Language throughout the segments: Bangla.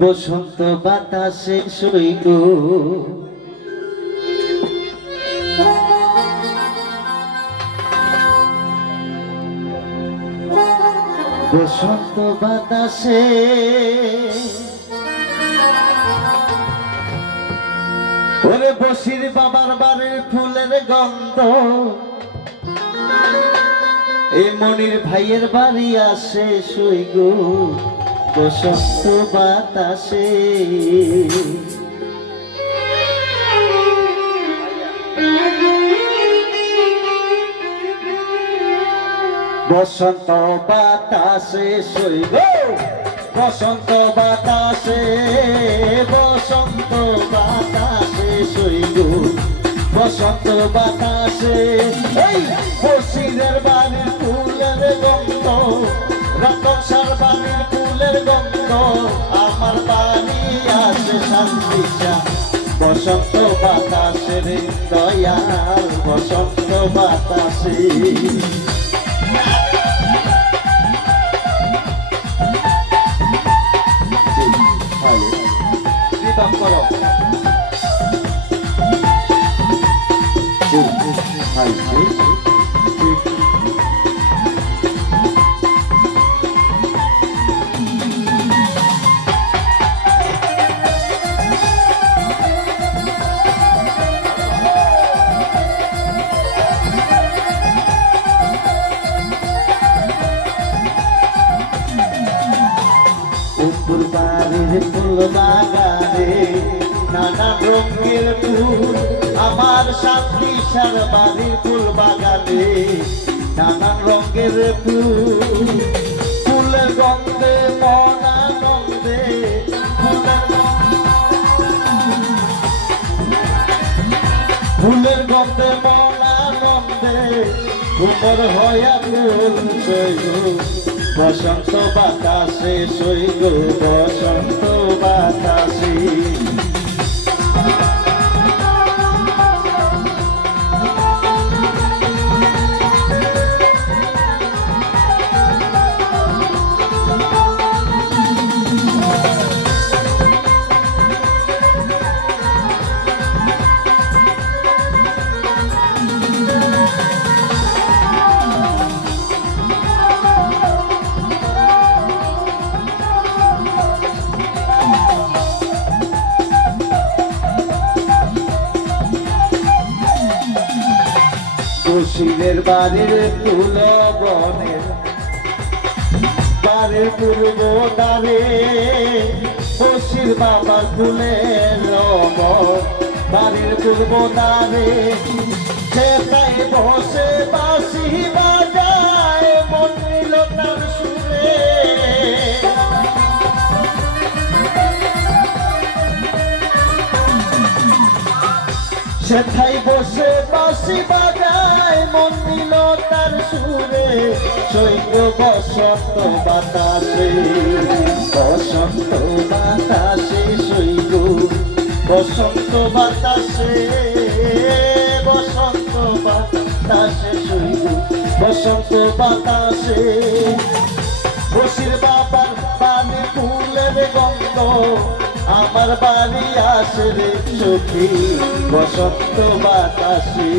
বসন্ত বাতাসে সইগ বসন্ত বাতাসে ওরে বসির বাবার বাড়ির ফুলের গন্ধ। এই মনির ভাইয়ের বাড়ি আসে সইগ বসন্ত বাতাসে। বসন্ত বাতাসে সইগ বসন্ত বাতাসে বসন্ত বাতাসে সইগ বসন্ত বাতাসে। এই বসিরের বাড়ির ফুলের গন্ধ। রতন সার বাড়ির ফুলের গন্ধ। আমার বাড়ি আসে শান্তিশা বসন্ত বাতাসে রে দয়াল বসন্ত বাতাসে। রিদম বাগানে নানা রঙের ফুল আমার শান্তি সার বাড়ির ফুল বাগানে নানা রঙের ফুল। ফুলের গন্ধে ফুলের গন্ধে মনা গন্ধে ঘুমর হইয়া ফুল বসন্ত বাতাসে সইগ বসন্ত বাতাসে বসিরের বাড়ির ফুল বনের বাড়ির পূর্ব দারে মুর্শিদ বাবা তুলে বাড়ির পূর্ব দারে বসে বাসি বাজায় সেথাই বসে বাসি বাজায়, মন নিল তার সুরে। সৈন্য বসন্ত বাতাসে বসন্ত বাতাসে সৈন্য, বসন্ত বাতাসে বসন্ত বাতাসে সৈন্য, বসন্ত বাতাসে। বসির বাবার পানি ফুলের গন্ধ আমার বাড়ি আসে রে সখী বসন্ত বাতাসে।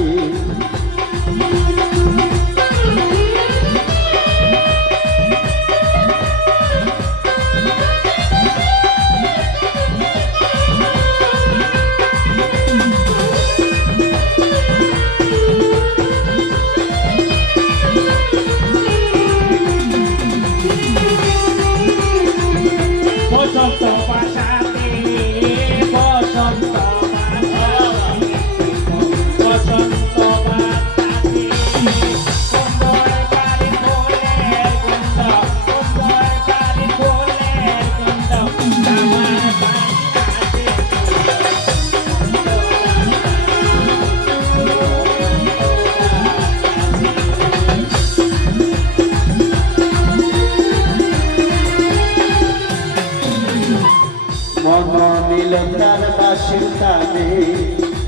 বাসির তানে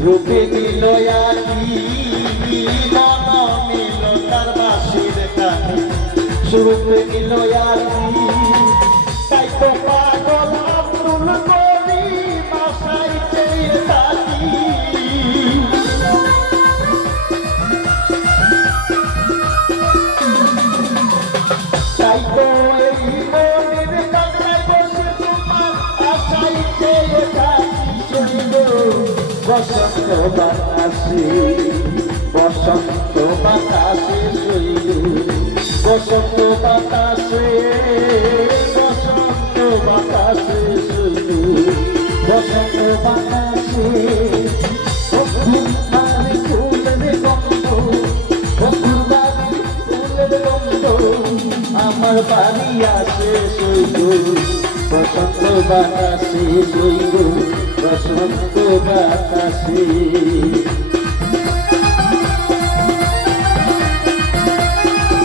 রূপে নিল আকি মন মিল তার বাসির কানে সুরূপে নিল আছি বাতাসে বসন্ত বাতাসে শৈব বসন্ত বাতাসে বসন্ত বাতাসে শৈব বসন্ত বাতাসে আমার বাড়ি আসে শৈব বসন্ত বাতাসে শৈব বসন্ত বাতাসে